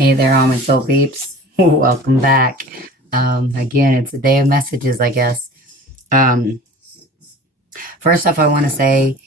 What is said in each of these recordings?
Hey there, all my soul peeps. Welcome back. Again, it's a day of messages, I guess. Um, First off, I want to say,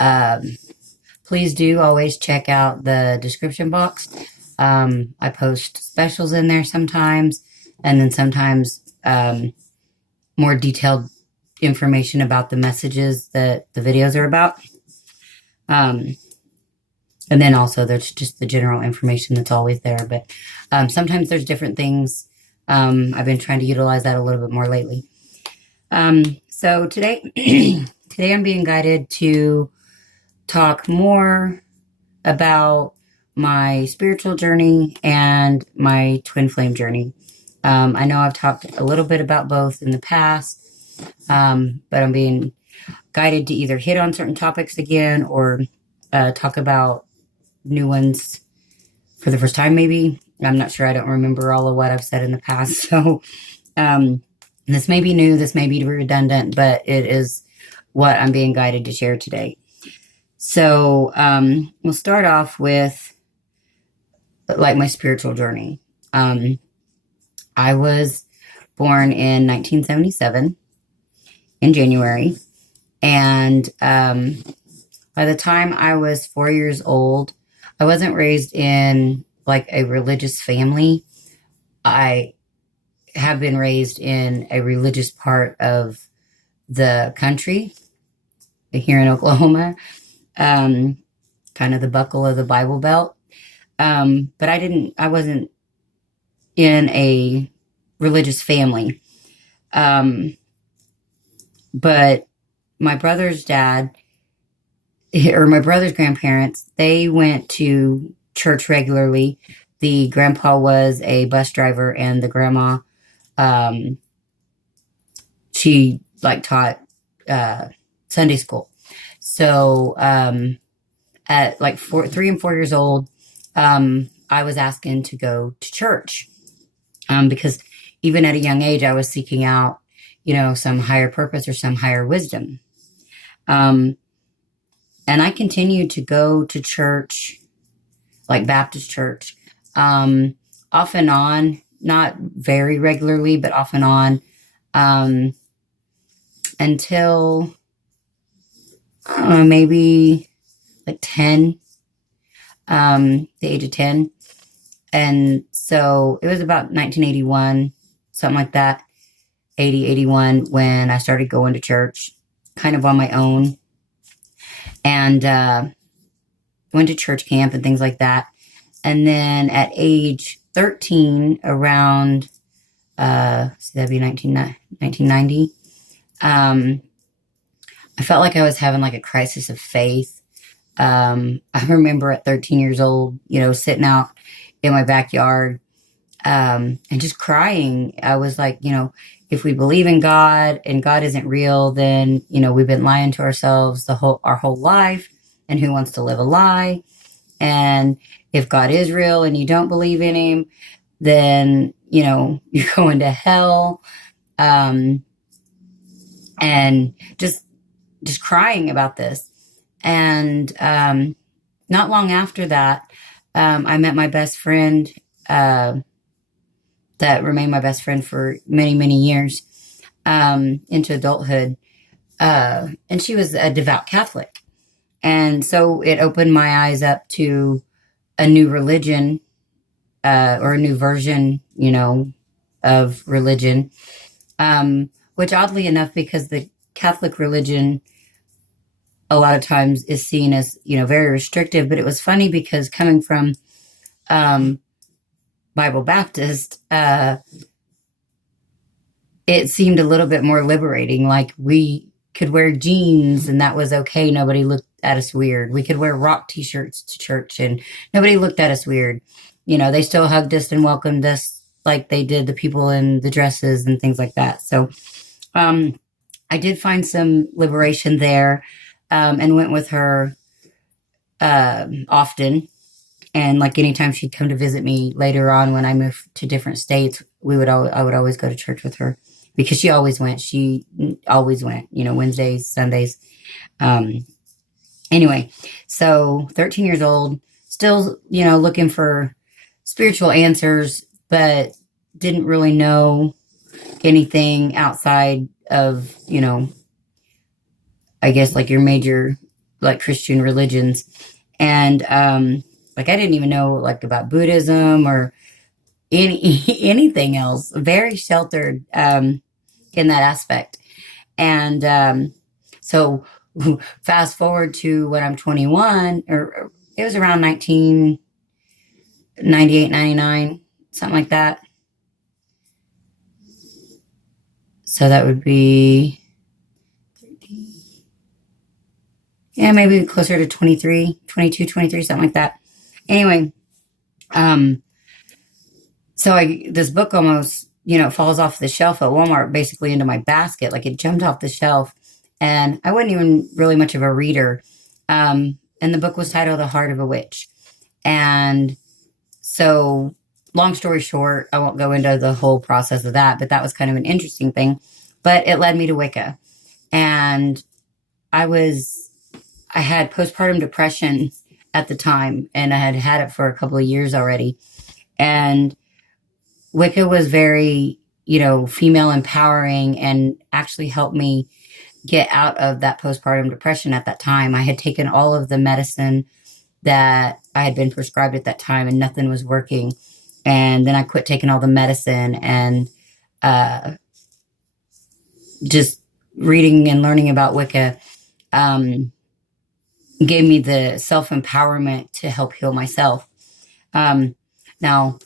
um, please do always check out the description box. I post specials in there sometimes, and then sometimes more detailed information about the messages that the videos are about. And then also there's just the general information that's always there. But sometimes there's different things. I've been trying to utilize that a little bit more lately. So today, today I'm being guided to talk more about my spiritual journey and my twin flame journey. I know I've talked a little bit about both in the past, but I'm being guided to either hit on certain topics again or talk about new ones for the first time, maybe. I'm not sure. I don't remember all of what I've said in the past. So this may be new, this may be redundant, but it is what I'm being guided to share today. So we'll start off with like my spiritual journey. I was born in 1977 in January. And by the time I was 4 years old, I wasn't raised in like a religious family. I have been raised in a religious part of the country here in Oklahoma, kind of the buckle of the Bible Belt. But I wasn't in a religious family. But my brother's dad, or my brother's grandparents, they went to church regularly. The grandpa was a bus driver, and the grandma, she like taught Sunday school. So at like 3 and 4 years old, I was asking to go to church because even at a young age, I was seeking out, some higher purpose or some higher wisdom. And I continued to go to church, like Baptist church, off and on, not very regularly, but off and on, until maybe like 10, the age of 10. And so it was about 1981, something like that, 80, 81, when I started going to church kind of on my own. And went to church camp and things like that. And then at age 13, around, that'd be 1990, I felt like I was having like a crisis of faith. I remember at 13 years old, sitting out in my backyard and just crying. I was like, if we believe in God and God isn't real, then, we've been lying to ourselves our whole life. And who wants to live a lie? And if God is real and you don't believe in him, then, you're going to hell. And just crying about this. And not long after that, I met my best friend, that remained my best friend for many, many years, into adulthood. And she was a devout Catholic. And so it opened my eyes up to a new religion, or a new version, of religion. Which oddly enough, because the Catholic religion a lot of times is seen as, very restrictive, but it was funny because coming from, Bible Baptist, it seemed a little bit more liberating. Like we could wear jeans and that was okay. Nobody looked at us weird. We could wear rock t-shirts to church and nobody looked at us weird. They still hugged us and welcomed us like they did the people in the dresses and things like that. So, I did find some liberation there, and went with her, often. And like anytime she'd come to visit me later on when I moved to different states, I would always go to church with her because she always went. She always went, Wednesdays, Sundays. Anyway, so 13 years old, still, looking for spiritual answers, but didn't really know anything outside of, I guess like your major like Christian religions. And like I didn't even know like about Buddhism or anything else. Very sheltered in that aspect. And so fast forward to when I'm 21, or it was around 1998, 99, something like that. So that would be, yeah, maybe closer to 23, 22, 23, something like that. Anyway, so this book almost, falls off the shelf at Walmart, basically into my basket. Like it jumped off the shelf, and I wasn't even really much of a reader. And the book was titled The Heart of a Witch. And so, long story short, I won't go into the whole process of that, but that was kind of an interesting thing. But it led me to Wicca. And I had postpartum depression at the time, and I had had it for a couple of years already. And Wicca was very, female empowering, and actually helped me get out of that postpartum depression at that time. I had taken all of the medicine that I had been prescribed at that time, and nothing was working. And then I quit taking all the medicine, and just reading and learning about Wicca gave me the self-empowerment to help heal myself. Now,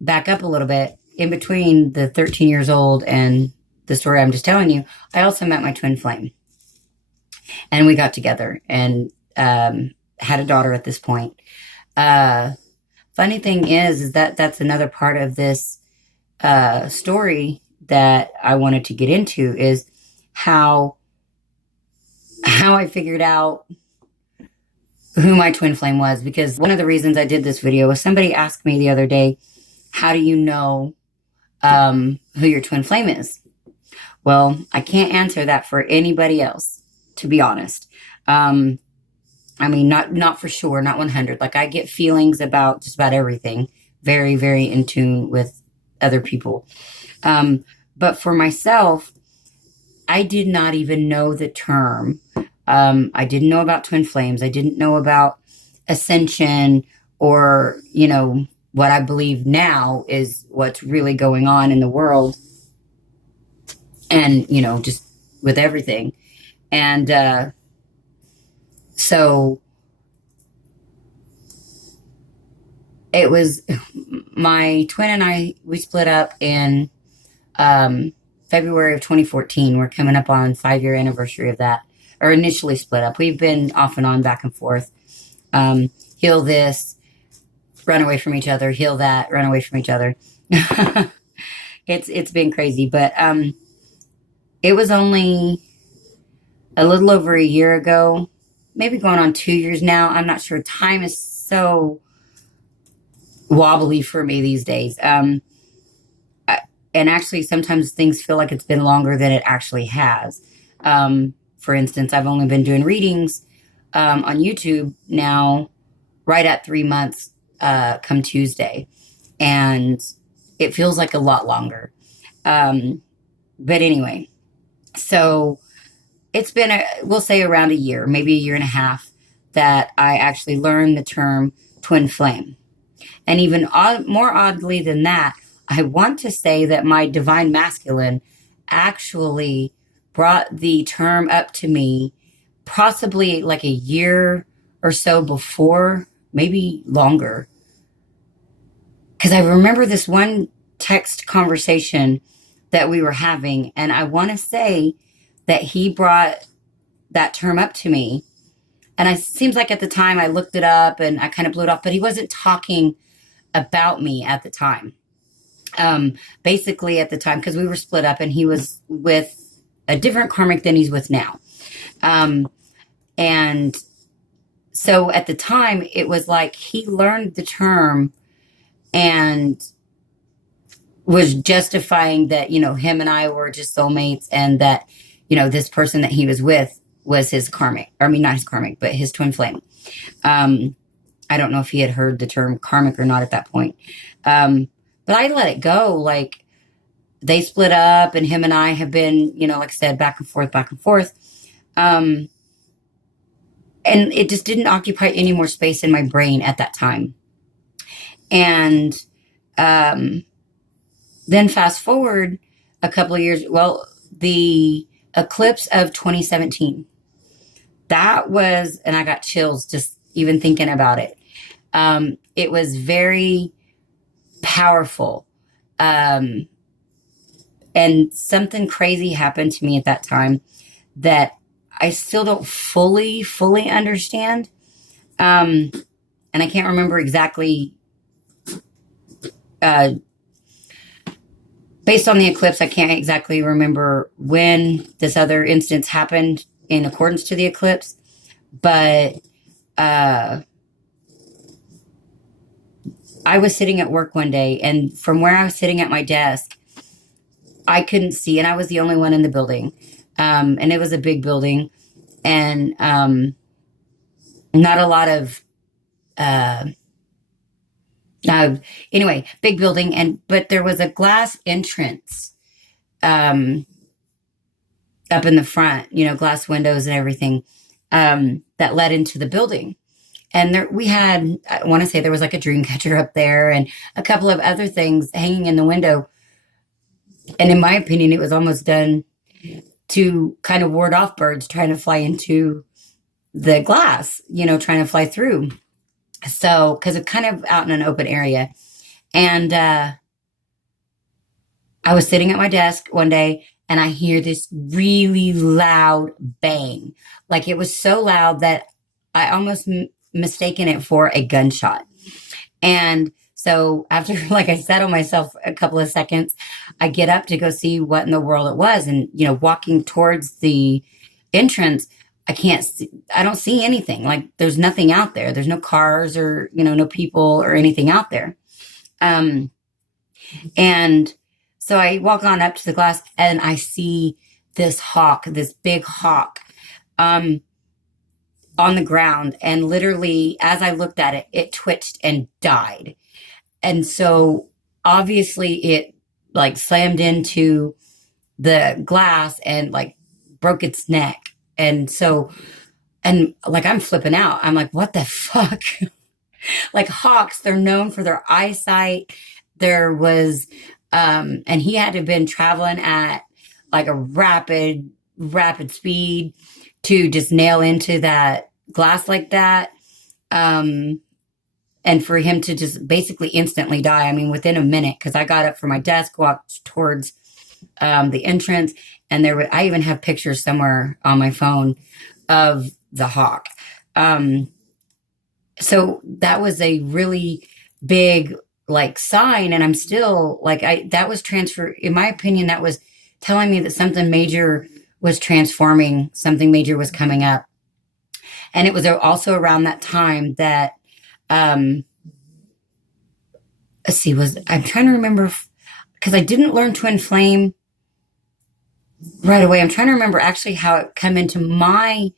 back up a little bit. In between the 13 years old and the story I'm just telling you, I also met my twin flame. And we got together and had a daughter at this point. Funny thing is that that's another part of this story that I wanted to get into, is how I figured out who my twin flame was. Because one of the reasons I did this video was somebody asked me the other day, how do you know who your twin flame is? Well, I can't answer that for anybody else, to be honest. I mean, not for sure, not 100. Like I get feelings about just about everything, very, very in tune with other people. But for myself, I did not even know the term. I didn't know about twin flames. I didn't know about ascension, or, what I believe now is what's really going on in the world, and, just with everything. And so it was my twin and I, we split up in February of 2014. We're coming up on 5-year anniversary of that, or initially split up. We've been off and on, back and forth. Heal this, run away from each other, heal that, run away from each other. It's been crazy, but it was only a little over a year ago, maybe going on 2 years now. I'm not sure. Time is so wobbly for me these days. And actually, sometimes things feel like it's been longer than it actually has. For instance, I've only been doing readings on YouTube now, right at 3 months come Tuesday. And it feels like a lot longer. But anyway, so it's been, we'll say around a year, maybe a year and a half, that I actually learned the term twin flame. And even more oddly than that, I want to say that my divine masculine actually brought the term up to me possibly like a year or so before, maybe longer. Because I remember this one text conversation that we were having, and I want to say that he brought that term up to me. And it seems like at the time I looked it up and I kind of blew it off, but he wasn't talking about me at the time. Basically at the time, because we were split up and he was with a different karmic than he's with now. And so at the time it was like he learned the term and was justifying that, him and I were just soulmates, and that, this person that he was with was his karmic, not his karmic, but his twin flame. I don't know if he had heard the term karmic or not at that point. But I let it go. Like, they split up, and him and I have been, like I said, back and forth, back and forth. Um, and it just didn't occupy any more space in my brain at that time. And um, then fast forward a couple of years, well, the eclipse of 2017, that was, and I got chills just even thinking about it. It was very powerful. And something crazy happened to me at that time that I still don't fully understand. And I can't remember exactly, based on the eclipse, I can't exactly remember when this other instance happened in accordance to the eclipse. But I was sitting at work one day, and from where I was sitting at my desk, I couldn't see, and I was the only one in the building. And it was a big building, and not a lot of, anyway, big building, but there was a glass entrance up in the front, glass windows and everything, that led into the building. And there, I want to say there was like a dream catcher up there and a couple of other things hanging in the window. And in my opinion, it was almost done to kind of ward off birds trying to fly into the glass, trying to fly through. So, because it's kind of out in an open area. And I was sitting at my desk one day, and I hear this really loud bang. Like, it was so loud that I almost mistaken it for a gunshot. And so after, like, I settle myself a couple of seconds, I get up to go see what in the world it was. And, walking towards the entrance, I don't see anything. Like, there's nothing out there. There's no cars or, no people or anything out there. And so I walk on up to the glass, and I see this big hawk, on the ground. And literally, as I looked at it, it twitched and died. And so obviously it like slammed into the glass and like broke its neck. And so, and like, I'm flipping out. I'm like, what the fuck? Like, hawks, they're known for their eyesight. There was, and he had to have been traveling at like a rapid speed to just nail into that glass like that. And for him to just basically instantly die. I mean, within a minute, because I got up from my desk, walked towards the entrance, and I even have pictures somewhere on my phone of the hawk. So that was a really big like sign, and I'm still like, that was in my opinion, that was telling me that something major was transforming, something major was coming up. And it was also around that time that, let's see, I'm trying to remember, because I didn't learn Twinflame right away. I'm trying to remember actually how it came into my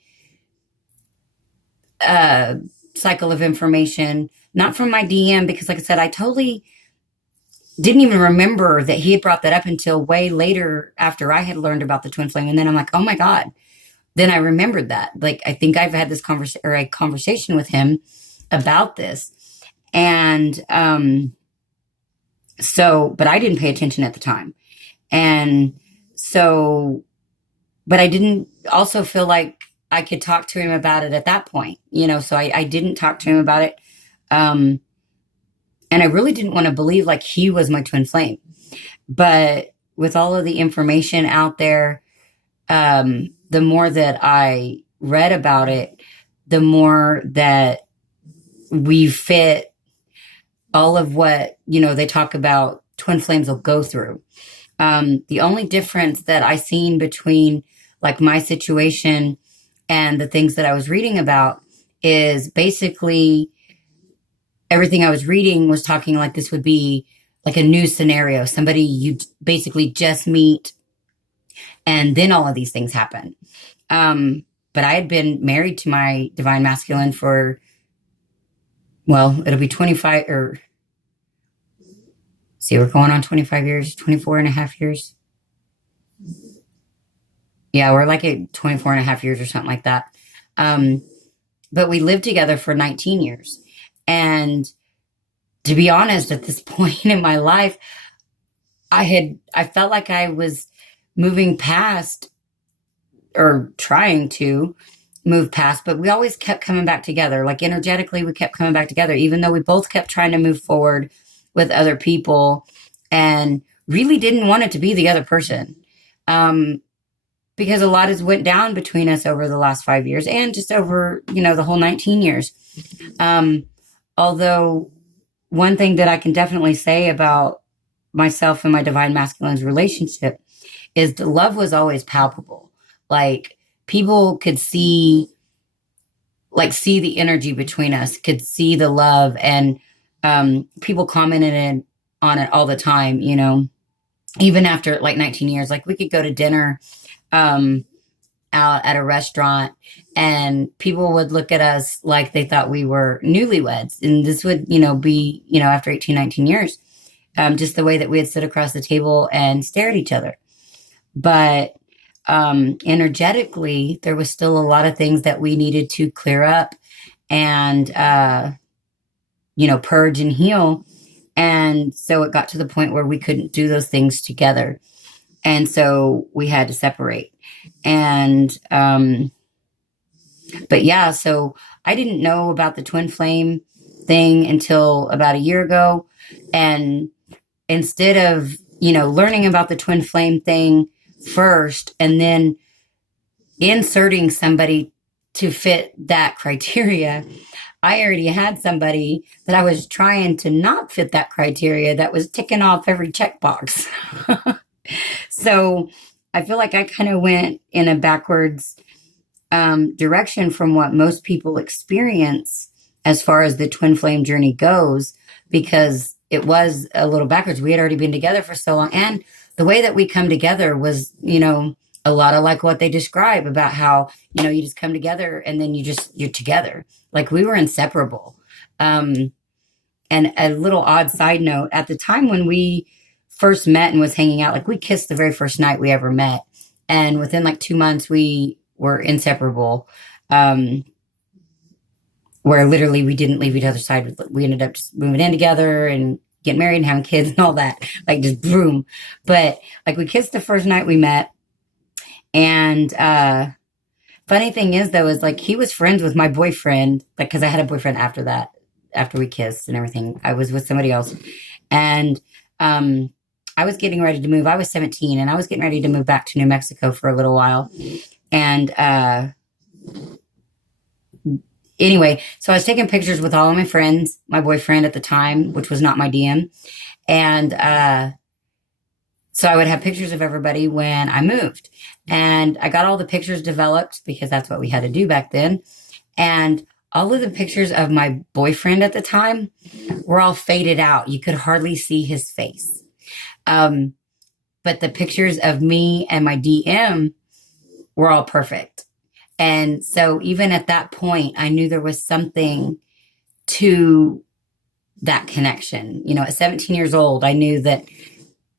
cycle of information, not from my DM, because like I said, I totally didn't even remember that he had brought that up until way later after I had learned about the Twinflame. And then I'm like, oh my God. Then I remembered that. Like, I think I've had this conversation with him about this. And so, but I didn't pay attention at the time. And so, but I didn't also feel like I could talk to him about it at that point, so I didn't talk to him about it. And I really didn't want to believe like he was my twin flame. But with all of the information out there, the more that I read about it, the more that we fit all of what, they talk about twin flames will go through. The only difference that I seen between like my situation and the things that I was reading about is basically everything I was reading was talking like this would be like a new scenario, somebody you basically just meet, and then all of these things happen. But I had been married to my divine masculine for well, it'll be 25 or see, we're going on 25 years, 24 and a half years. Yeah, we're like at 24 and a half years or something like that. Um, but we lived together for 19 years. And to be honest, at this point in my life, I felt like I was moving past or trying to move past, but we always kept coming back together. Like energetically, we kept coming back together, even though we both kept trying to move forward with other people and really didn't want it to be the other person. Um, because a lot has went down between us over the last 5 years and just over, the whole 19 years. Um, although one thing that I can definitely say about myself and my divine masculine's relationship is the love was always palpable. Like people could see the energy between us, could see the love, and people commented on it all the time, even after like 19 years. Like we could go to dinner um, out at a restaurant and people would look at us like they thought we were newlyweds. And this would, be, after 18, 19 years, just the way that we would sit across the table and stare at each other. But energetically, there was still a lot of things that we needed to clear up and, purge and heal. And so it got to the point where we couldn't do those things together. And so we had to separate. And, but yeah, so I didn't know about the twin flame thing until about a year ago. And instead of, learning about the twin flame thing first and then inserting somebody to fit that criteria, I already had somebody that I was trying to not fit that criteria that was ticking off every checkbox. So I feel like I kind of went in a backwards direction from what most people experience as far as the twin flame journey goes, because it was a little backwards. We had already been together for so long. And the way that we come together was, a lot of like what they describe about how, you just come together and then you're together. Like we were inseparable. And a little odd side note, at the time when we first met and was hanging out, like we kissed the very first night we ever met. And within like 2 months, we were inseparable. Where literally we didn't leave each other's side. We ended up just moving in together and getting married and having kids and all that. Like just boom. But like we kissed the first night we met. And funny thing is though, is like he was friends with my boyfriend, like because I had a boyfriend after that, after we kissed and everything. I was with somebody else. And I was getting ready to move. I was 17 and I was getting ready to move back to New Mexico for a little while. And anyway, so I was taking pictures with all of my friends, my boyfriend at the time, which was not my DM. And so I would have pictures of everybody when I moved. And I got all the pictures developed because that's what we had to do back then. And all of the pictures of my boyfriend at the time were all faded out. You could hardly see his face. But the pictures of me and my DM were all perfect. And so even at that point, I knew there was something to that connection. At 17 years old, I knew that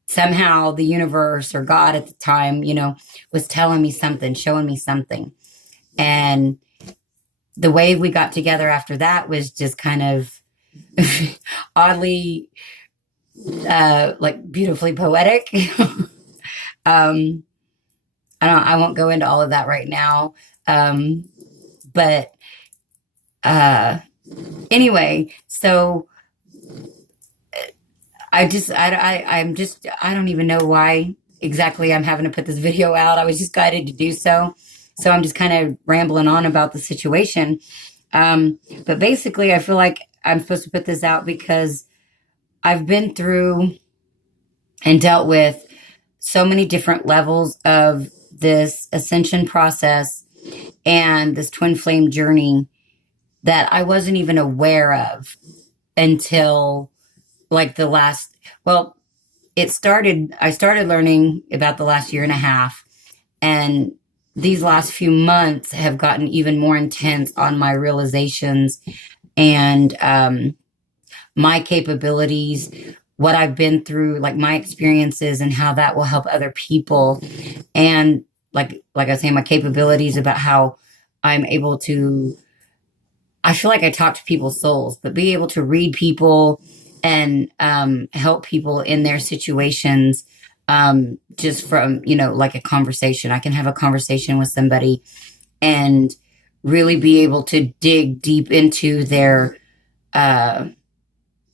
somehow the universe or God at the time, was telling me something, showing me something. And the way we got together after that was just kind of oddly, like beautifully poetic. I won't go into all of that right now. But anyway, so I don't even know why exactly I'm having to put this video out. I was just guided to do so. So I'm just kind of rambling on about the situation. But basically I feel like I'm supposed to put this out because I've been through and dealt with so many different levels of this ascension process and this twin flame journey that I wasn't even aware of until like I started learning about the last year and a half, and these last few months have gotten even more intense on my realizations and my capabilities, what I've been through, like my experiences, and how that will help other people. And like I was saying, my capabilities about how I'm able to, I feel like I talk to people's souls, but be able to read people and help people in their situations, just from, like a conversation. I can have a conversation with somebody and really be able to dig deep into their uh,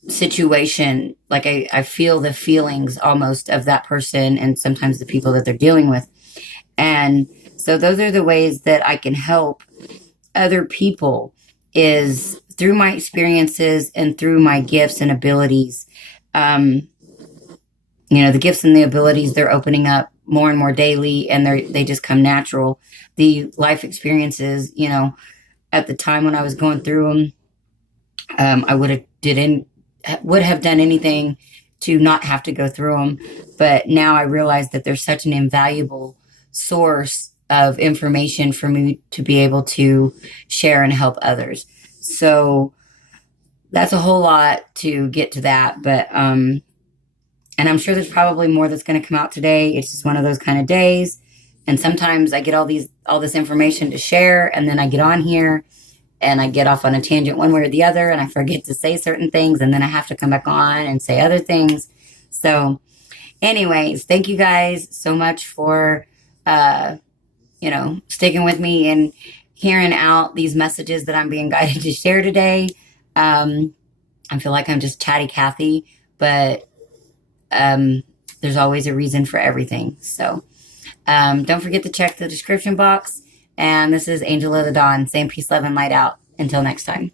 situation. Like I feel the feelings almost of that person and sometimes the people that they're dealing with. And so those are the ways that I can help other people, is through my experiences and through my gifts and abilities. Um, the gifts and the abilities, they're opening up more and more daily, and they just come natural. The life experiences, at the time when I was going through them, I would have done anything to not have to go through them. But now I realize that there's such an invaluable source of information for me to be able to share and help others. So that's a whole lot to get to that. But, and I'm sure there's probably more that's going to come out today. It's just one of those kind of days. And sometimes I get all this information to share, and then I get on here and I get off on a tangent one way or the other, and I forget to say certain things, and then I have to come back on and say other things. So anyways, thank you guys so much for, sticking with me and hearing out these messages that I'm being guided to share today. I feel like I'm just chatty Cathy, but there's always a reason for everything. So don't forget to check the description box. And this is Angel of the Dawn, saying peace, love, and light out. Until next time.